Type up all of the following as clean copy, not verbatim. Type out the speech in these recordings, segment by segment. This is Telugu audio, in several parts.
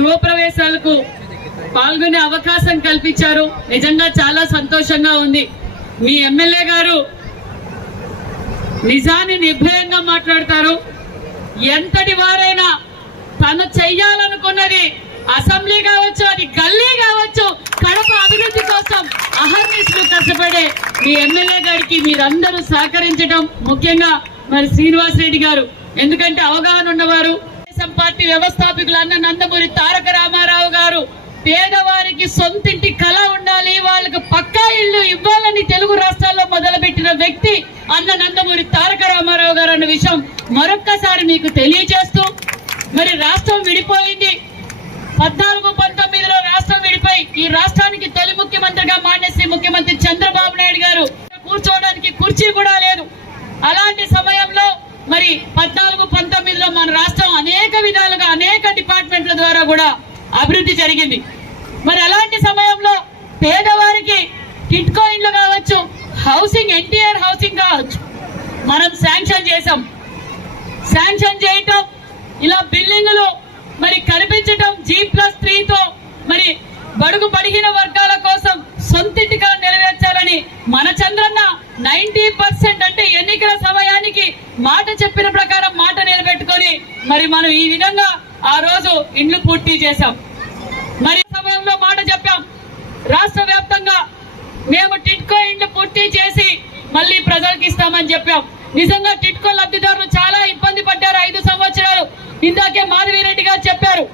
గృహప్రవేశాలకు పాల్గొనే అవకాశం కల్పించారు. నిజంగా చాలా సంతోషంగా ఉంది. మీ ఎమ్మెల్యే గారు నిజాన్ని నిర్భయంగా మాట్లాడతారు. ఎంతటి వారైనా తను చెయ్యాలనుకున్నది అసెంబ్లీ కావచ్చు, అది గల్లీ కావచ్చు, కడప అభివృద్ధి కోసం అహర్నిశలు కష్టపడే మీ ఎమ్మెల్యే గారికి మీరందరూ సహకరించడం, ముఖ్యంగా మరి శ్రీనివాస్ రెడ్డి గారు ఎందుకంటే అవగాహన ఉన్నవారు. తెలుగుదేశం పార్టీ వ్యవస్థాపకులు అన్న నందమూరి తారక రామారావు గారు పేదవారికి సొంతింటి కళ ఉండాలి, వాళ్ళకు పక్కా ఇల్లు ఇవ్వాలని తెలుగు రాష్ట్రాల్లో మొదలుపెట్టిన వ్యక్తి అన్న నందమూరి తారక రామారావు గారు అన్న విషయం మరొక్కసారి మీకు తెలియజేస్తూ, మరి రాష్ట్రం విడిపోయింది 14-19లో రాష్ట్రం విడిపోయి ఈ రాష్ట్రానికి తొలి ముఖ్యమంత్రిగా మాన్యశ్రీ ముఖ్యమంత్రి చంద్రబాబు నాయుడు గారు కూర్చోవడానికి కుర్చీ కూడా లేదు. అలాంటి సమయంలో మరి 14-19లో మన రాష్ట్రం అనేక విధాలుగా అనేక డిపార్ట్మెంట్ల ద్వారా కూడా అభివృద్ధి జరిగింది. మరి అలాంటి సమయంలో పేదవారికి టిట్కో ఇండ్లు కావచ్చు, హౌసింగ్ ఎన్టీఆర్ హౌసింగ్ కావచ్చు, మనం శాంక్షన్ చేసాం. శాంక్షన్ చేయటం, ఇలా బిల్డింగులు మరి కనిపించటం, G+3తో మరి బడుగు బడిగిన వర్గాల కోసం సొంతింటి కల నెరవేర్చాలని మన చంద్రన్న 90% అంటే ఎన్నికల సమయానికి మాట చెప్పిన ప్రకారం మాట నిలబెట్టుకొని మరి మనం ఈ విధంగా ఆ రోజు ఇండ్లు పూర్తి చేశాం. మరి సమయంలో మాట చెప్పాం, రాష్ట్ర వ్యాప్తంగా మేము టిట్కో ఇండ్లు పూర్తి చేసి మళ్ళీ ప్రజలకు ఇస్తామని చెప్పాం. నిజంగా టిట్కో లబ్ధిదారులు చాలా ఇబ్బంది పడ్డారు 5 సంవత్సరాలు. ఇందాకే మాధవిరెడ్డి గారు చెప్పారు.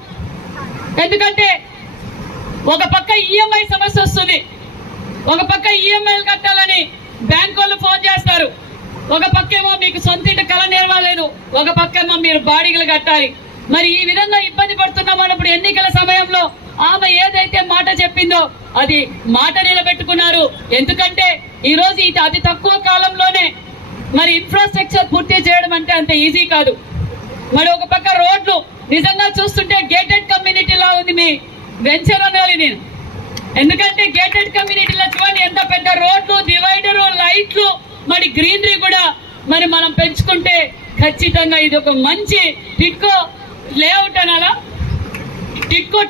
ఎందుకంటే ఒక పక్క ఈఎంఐ సమస్య వస్తుంది, ఒక పక్క ఈఎంఐలు కట్టాలని బ్యాంకు వాళ్ళు ఫోన్ చేస్తారు, ఒక పక్కేమో మీకు సొంతింటి కళ నెరవేరలేదు, ఒక పక్కేమో మీరు బాడీలు కట్టాలి. మరి ఈ విధంగా ఇబ్బంది పడుతున్నాం అన్నప్పుడు ఎన్నికల సమయంలో ఆమె ఏదైతే మాట చెప్పిందో అది మాట నిలబెట్టుకున్నారు. ఎందుకంటే ఈ రోజు ఇది అతి తక్కువ కాలంలోనే మరి ఇన్ఫ్రాస్ట్రక్చర్ పూర్తి చేయడం అంటే అంత ఈజీ కాదు. మరి ఒక పక్క రోడ్లు నిజంగా చూస్తుంటే గేటెడ్ కమ్యూనిటీలా ఉంది మీ వెంచర్ అనాలి నేను. ఎందుకంటే గేటెడ్ కమ్యూనిటీలో చూడండి ఎంత పెద్ద రోడ్లు, డివైడరు, లైట్లు, మరి గ్రీనరీ కూడా మరి మనం పెంచుకుంటే ఖచ్చితంగా ఇది ఒక మంచి టిట్కో లేఅవుట్ అనాలా, టిట్కో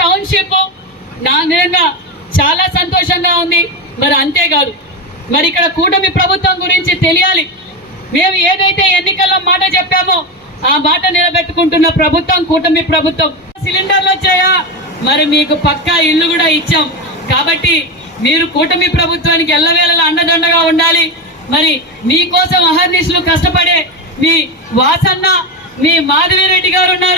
టౌన్షిప్ నా నిజంగా చాలా సంతోషంగా ఉంది. మరి అంతేకాదు, మరి ఇక్కడ కూటమి ప్రభుత్వం గురించి తెలియాలి. మేము ఏదైతే ఎన్నికల్లో మాట చెప్పామో ఆ మాట నిలబెట్టుకుంటున్న ప్రభుత్వం కూటమి ప్రభుత్వం. సిలిండర్లు వచ్చాయా, మరి మీకు పక్కా ఇల్లు కూడా ఇచ్చాం. కాబట్టి మీరు కూటమి ప్రభుత్వానికి ఎల్లవేళలా అండదండగా ఉండాలి. మరి మీకోసం అహర్నిశలు కష్టపడే మీ వాసన్న, మీ మాధవిరెడ్డి గారు ఉన్నారు.